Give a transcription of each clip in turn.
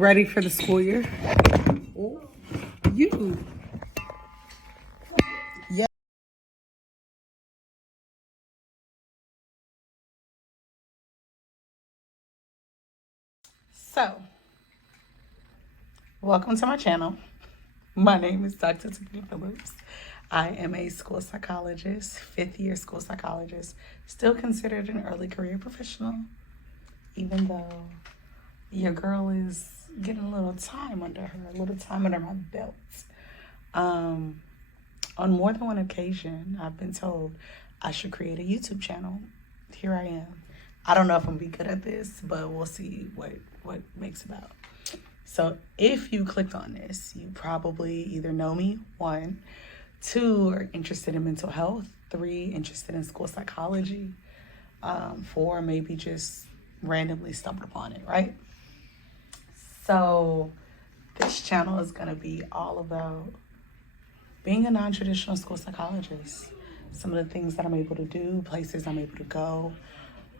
ready for the school year? Oh, you. Yeah. So, welcome to my channel. My name is Dr. Tiffany Phillips. I am a school psychologist, fifth-year school psychologist, still considered an early career professional, even though your girl is getting a little time under her, a little time under my belt. On more than one occasion, I've been told I should create a YouTube channel. Here I am. I don't know if I'm gonna be good at this, but we'll see what makes it out. So if you clicked on this, you probably either know me, 1, 2, are interested in mental health, 3, interested in school psychology, 4, maybe just randomly stumbled upon it, right? So this channel is gonna be all about being a non-traditional school psychologist. Some of the things that I'm able to do, places I'm able to go.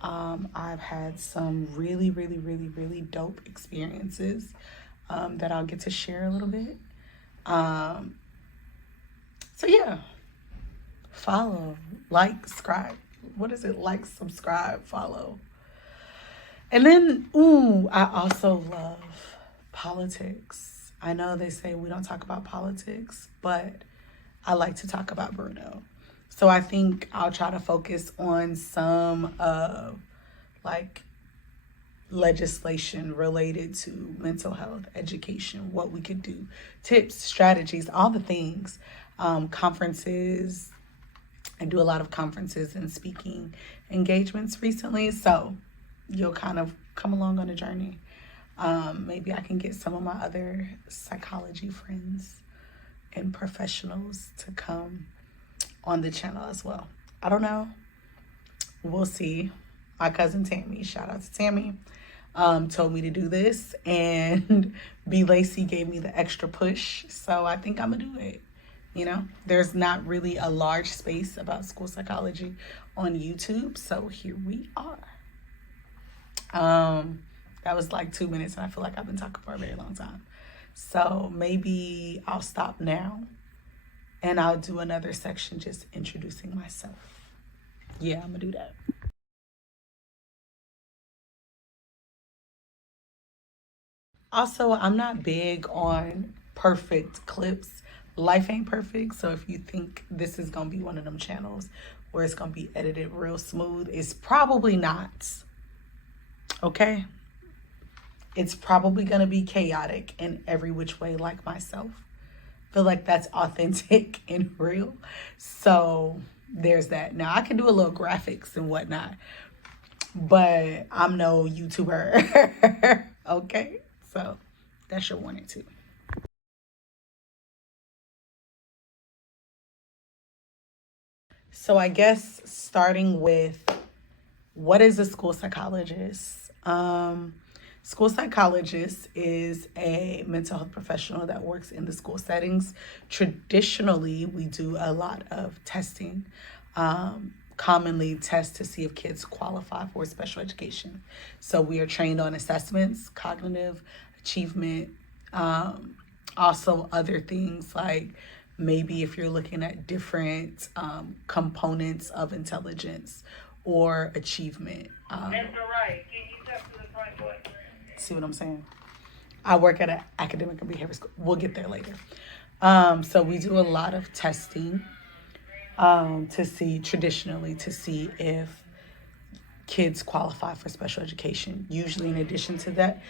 I've had some really dope experiences that I'll get to share a little bit. So yeah, follow, like, subscribe. What is it? Like, subscribe, follow. And then, I also love politics. I know they say we don't talk about politics, but I like to talk about Bruno. So I think I'll try to focus on some legislation related to mental health, education, what we could do, tips, strategies, all the things, conferences. I do a lot of conferences and speaking engagements recently, so you'll kind of come along on a journey. Maybe I can get some of my other psychology friends and professionals to come on the channel as well. I don't know. We'll see. My cousin Tammy, shout out to Tammy, told me to do this, and B. Lacey gave me the extra push, so I think I'm gonna do it. You know, there's not really a large space about school psychology on YouTube, so here we are. That was like 2 minutes, and I feel like I've been talking for a very long time. So maybe I'll stop now, and I'll do another section just introducing myself. Yeah, I'm gonna do that. Also, I'm not big on perfect clips. Life ain't perfect, so if you think this is gonna be one of them channels where it's gonna be edited real smooth, it's probably not. Okay? It's probably gonna be chaotic in every which way, like myself. Feel like that's authentic and real. So there's that. Now I can do a little graphics and whatnot, but I'm no YouTuber. Okay? So that's your warning too. So I guess starting with, what is a school psychologist? School psychologist is a mental health professional that works in the school settings. Traditionally, we do a lot of testing, commonly test to see if kids qualify for special education. So we are trained on assessments, cognitive achievement, also other things like maybe if you're looking at different components of intelligence or achievement. Mr. Wright, can you step to the front door? See what I'm saying? I work at an academic and behavioral school. We'll get there later. So we do a lot of testing to see if kids qualify for special education. Usually in addition to that,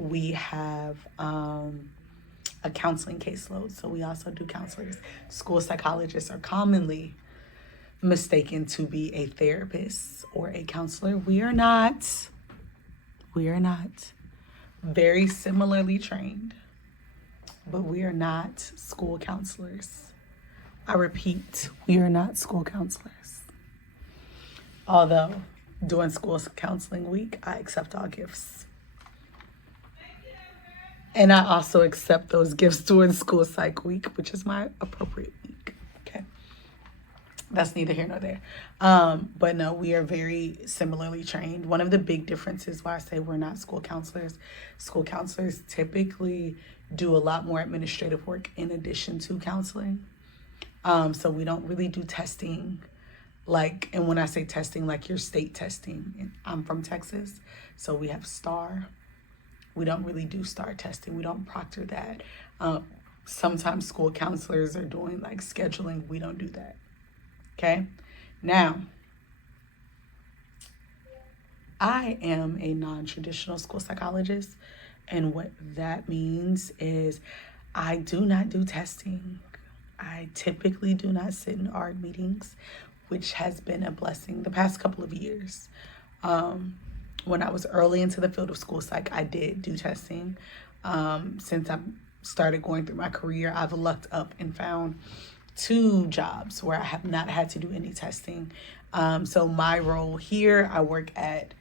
we have a counseling caseload. So we also do counselors. School psychologists are commonly mistaken to be a therapist or a counselor. We are not. Very similarly trained, but we are not school counselors. I repeat, we are not school counselors. Although during school counseling week, I accept all gifts. And I also accept those gifts during school psych week, which is my appropriate week. Okay. That's neither here nor there. But no, we are very similarly trained. One of the big differences why I say we're not school counselors typically do a lot more administrative work in addition to counseling. So we don't really do testing, like, and when I say testing, like your state testing. I'm from Texas, so we have STAR. We don't really do STAR testing. We don't proctor that. Sometimes school counselors are doing like scheduling. We don't do that. Okay. Now, I am a non-traditional school psychologist, and what that means is I do not do testing. I typically do not sit in ARD meetings, which has been a blessing the past couple of years. When I was early into the field of school psych, I did do testing. Since I started going through my career, I've lucked up and found 2 jobs where I have not had to do any testing. So my role here, I work at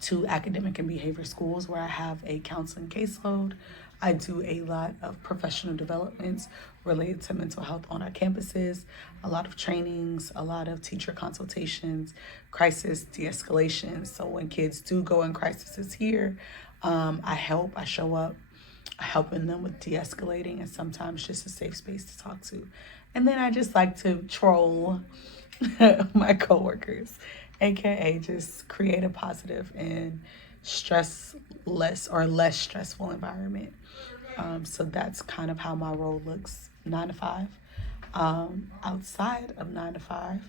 2 academic and behavior schools where I have a counseling caseload. I do a lot of professional developments related to mental health on our campuses, a lot of trainings, a lot of teacher consultations, crisis de-escalation. So when kids do go in crises here, I show up, helping them with de-escalating and sometimes just a safe space to talk to. And then I just like to troll my coworkers, aka just create a positive and less stressful environment. So that's kind of how my role looks 9 to 5. Outside of 9 to 5,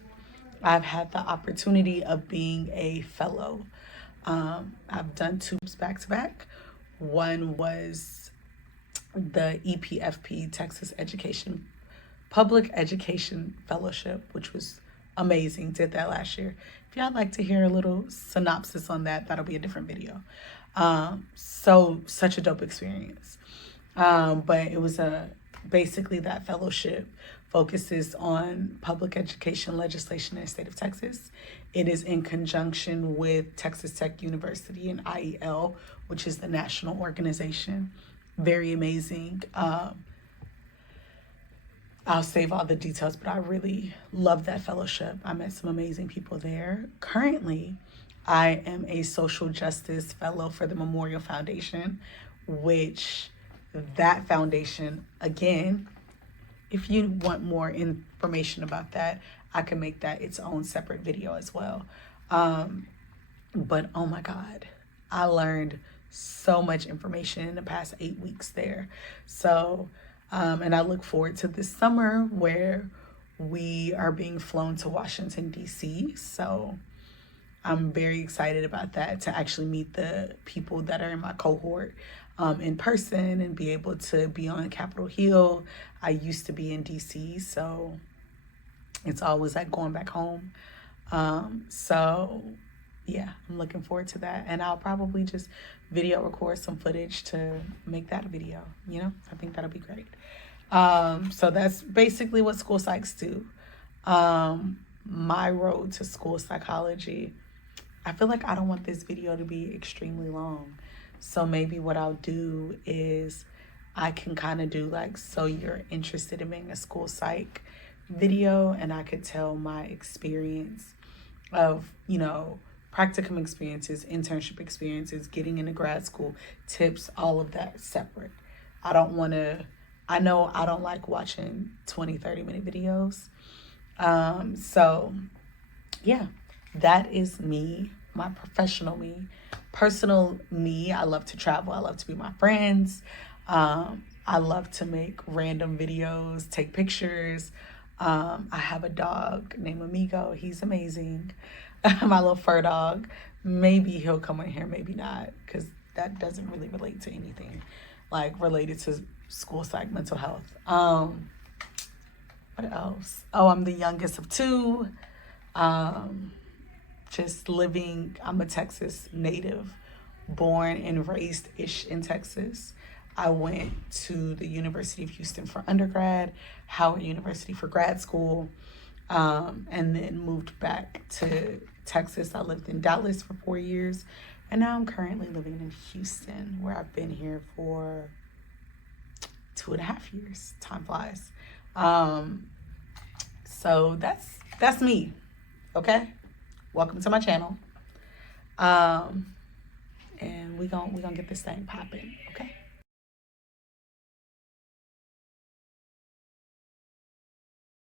I've had the opportunity of being a fellow. I've done 2 back to back. One was the EPFP, Texas Public Education Fellowship, which was amazing. Did that last year. If y'all like to hear a little synopsis on that, that'll be a different video. Such a dope experience. But it was basically that fellowship focuses on public education legislation in the state of Texas. It is in conjunction with Texas Tech University and IEL, which is the national organization. Very amazing. I'll save all the details, but I really love that fellowship. I met some amazing people there. Currently, I am a social justice fellow for the Memorial Foundation, which that foundation, again, if you want more information about that, I can make that its own separate video as well. But oh my God, I learned so much information in the past 8 weeks there. So, and I look forward to this summer where we are being flown to Washington, D.C. So I'm very excited about that, to actually meet the people that are in my cohort in person and be able to be on Capitol Hill. I used to be in DC, so it's always like going back home. So yeah, I'm looking forward to that. And I'll probably just video record some footage to make that a video, I think that'll be great. So that's basically what school psychs do. My road to school psychology, I feel like I don't want this video to be extremely long. So maybe what I'll do is I can kind of do like, so you're interested in being a school psych video, and I could tell my experience of, practicum experiences, internship experiences, getting into grad school, tips, all of that separate. I know I don't like watching 20-30 minute videos. So yeah, that is me, my professional me. Personal me, I love to travel. I love to be with my friends. I love to make random videos, take pictures. I have a dog named Amigo. He's amazing. My little fur dog. Maybe he'll come in here, maybe not, because that doesn't really relate to anything like related to school psych, mental health. What else? Oh, I'm the youngest of 2. I'm a Texas native, born and raised-ish in Texas. I went to the University of Houston for undergrad, Howard University for grad school, and then moved back to Texas. I lived in Dallas for 4 years, and now I'm currently living in Houston, where I've been here for 2.5 years. Time flies. So that's me. Okay? Welcome to my channel. And we gonna get this thing popping, okay?